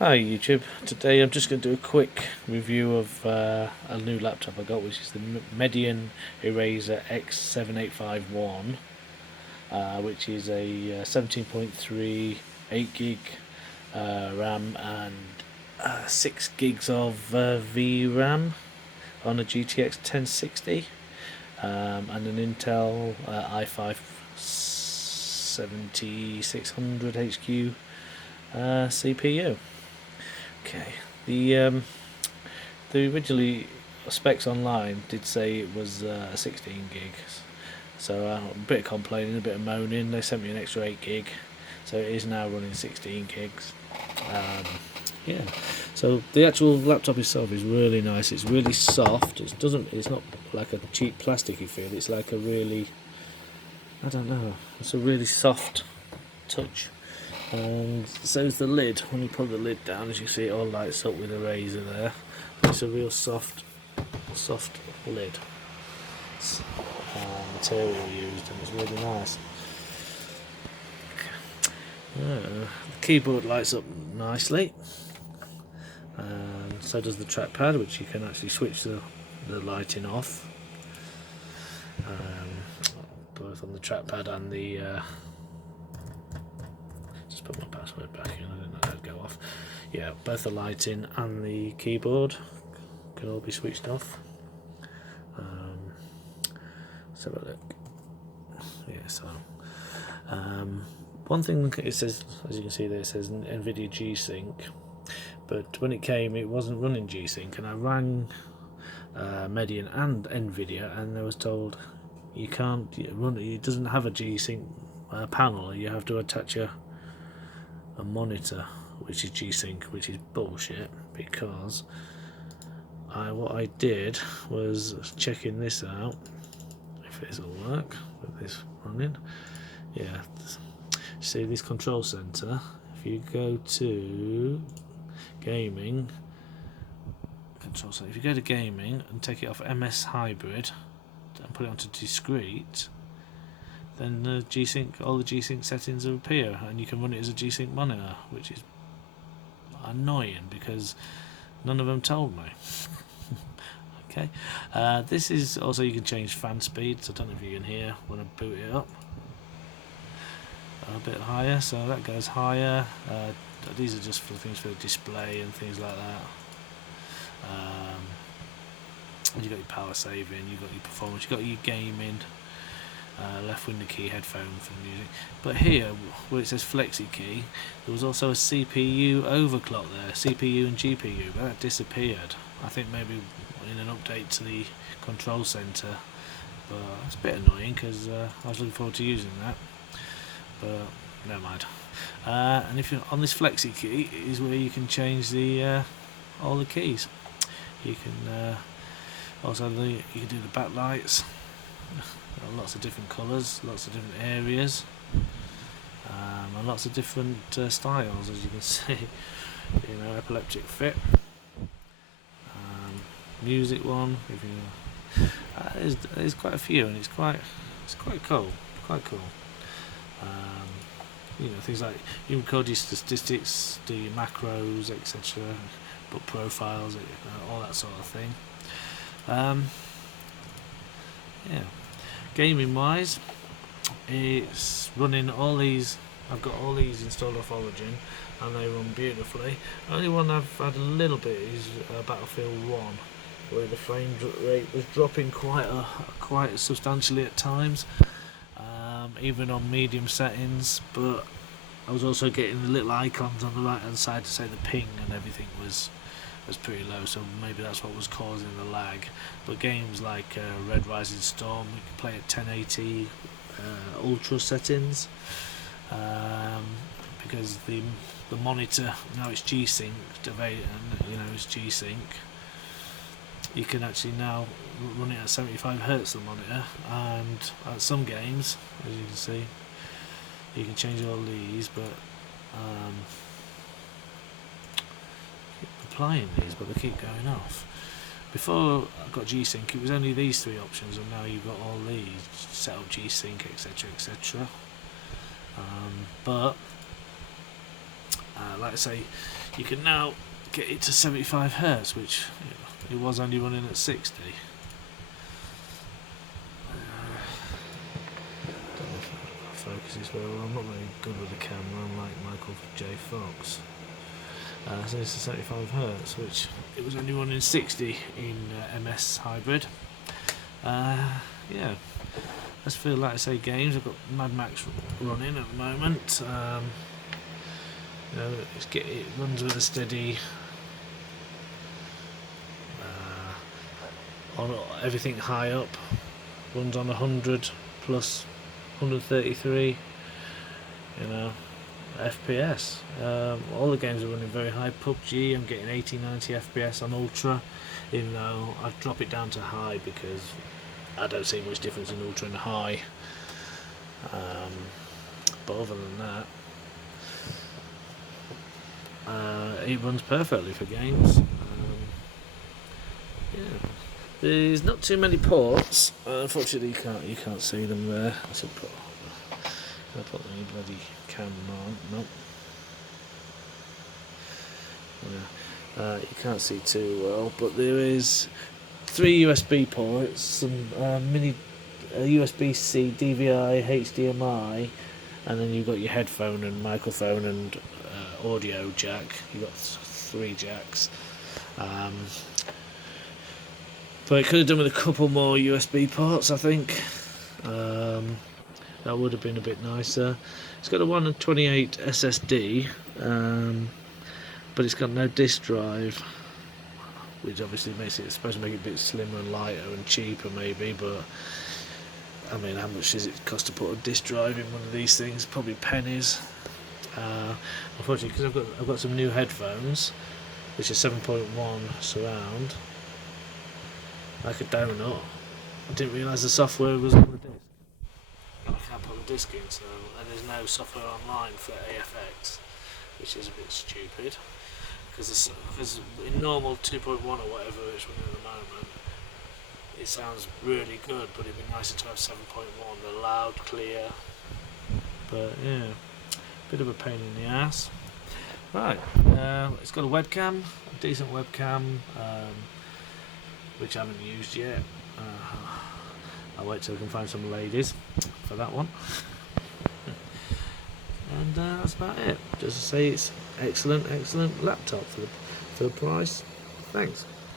Hi YouTube, today I'm just going to do a quick review of a new laptop I got, which is the Medion erazer x7851, which is a 17.3 8 gig RAM and 6 gigs of VRAM on a GTX 1060 and an Intel i5 7600 HQ CPU. Okay, the originally specs online did say it was 16 gigs, so a bit of complaining, a bit of moaning. They sent me an extra 8 gig, so it is now running 16 gigs. Yeah, so the actual laptop itself is really nice. It's really soft. It's not like a cheap plasticky feel. It's like a really, I don't know. It's a really soft touch. And so is the lid. When you pull the lid down, as you see, it all lights up with a razor there. It's a real soft lid. It's material used, and it's really nice. The keyboard lights up nicely, and so does the trackpad, which you can actually switch the lighting off, both on the trackpad and the. Just put my password back in, I didn't know that'd go off. Yeah, both the lighting and the keyboard can all be switched off. Let's have a look. Yeah, so one thing it says, as you can see there, it says NVIDIA G-Sync, but when it came it wasn't running G-Sync, and I rang Medion and NVIDIA and I was told you can't run it, it doesn't have a G-Sync panel, you have to attach a monitor which is G-Sync, which is bullshit, because what I did was checking this out, if this will work with this running. Yeah, see this control center, if you go to gaming control center, if you go to gaming and take it off MS hybrid and put it onto discrete, then the G-Sync, all the G-Sync settings will appear, and you can run it as a G-Sync monitor, which is annoying because none of them told me. Okay, this is also, you can change fan speeds. I don't know if you can hear when I boot it up. A bit higher, so that goes higher. These are just for things for the display and things like that. You've got your power saving, you've got your performance, you've got your gaming. Left window key, headphone for the music. But here, where it says flexi key, there was also a CPU overclock there, CPU and GPU, but that disappeared. I think maybe in an update to the control center, but it's a bit annoying because I was looking forward to using that, but never mind. And if you're on this flexi key, is where you can change the all the keys. You can also you can do the backlights. Lots of different colours, lots of different areas, and lots of different styles, as you can see. You know, epileptic fit, music one. If you, there's quite a few, and it's quite cool. Quite cool. You know, things like you can record your statistics, do your macros, etc. Book profiles, all that sort of thing. Yeah. Gaming wise, it's running all these. I've got all these installed off Origin, and they run beautifully. The only one I've had a little bit is Battlefield 1, where the frame rate was dropping quite substantially at times, even on medium settings. But I was also getting the little icons on the right hand side to say the ping and everything was pretty low, so maybe that's what was causing the lag. But games like Red Rising Storm, we can play at 1080 ultra settings, because the monitor, now it's G-Sync, you know, it's G-Sync. You can actually now run it at 75 Hz, the monitor, and at some games, as you can see, you can change all these, but applying these, but they keep going off. Before I got G-Sync, it was only these three options, and now you've got all these: set up G-Sync, etc., etc. But Like I say, you can now get it to 75 Hz, which it was only running at 60. Don't know if that focuses well. I'm not very good with the camera, unlike Michael J. Fox. So it's a 75 Hz, which it was only running 60 in MS Hybrid. Yeah, let's feel like I say games. I've got Mad Max running at the moment. It runs with a steady on everything high up. Runs on 100 plus 133. FPS. All the games are running very high. PUBG, I'm getting 80-90 FPS on Ultra, even though I drop it down to high because I don't see much difference in Ultra and high. But other than that, it runs perfectly for games. Yeah. There's not too many ports. Unfortunately, you can't see them there. I should put the bloody camera on. Nope. Yeah. You can't see too well, but there is 3 USB ports, some mini USB-C, DVI, HDMI, and then you've got your headphone and microphone and audio jack. You've got 3 jacks. But it could have done with a couple more USB ports, I think. That would have been a bit nicer. It's got a 128 SSD, but it's got no disk drive, which obviously makes it supposed to make it a bit slimmer and lighter and cheaper, maybe. But I mean, how much does it cost to put a disk drive in one of these things? Probably pennies. Unfortunately, because I've got some new headphones, which is 7.1 surround. Like a donut. I didn't realise the software was on the disc. I can't put the disc in, and there's no software online for AFX, which is a bit stupid. Because in normal 2.1 or whatever it's running at the moment, it sounds really good, but it'd be nicer to have 7.1. They're loud, clear. But yeah, bit of a pain in the ass. Right, it's got a webcam, a decent webcam. Which I haven't used yet. I'll wait till I can find some ladies for that one. And that's about it. Just to say it's excellent laptop for the price. Thanks.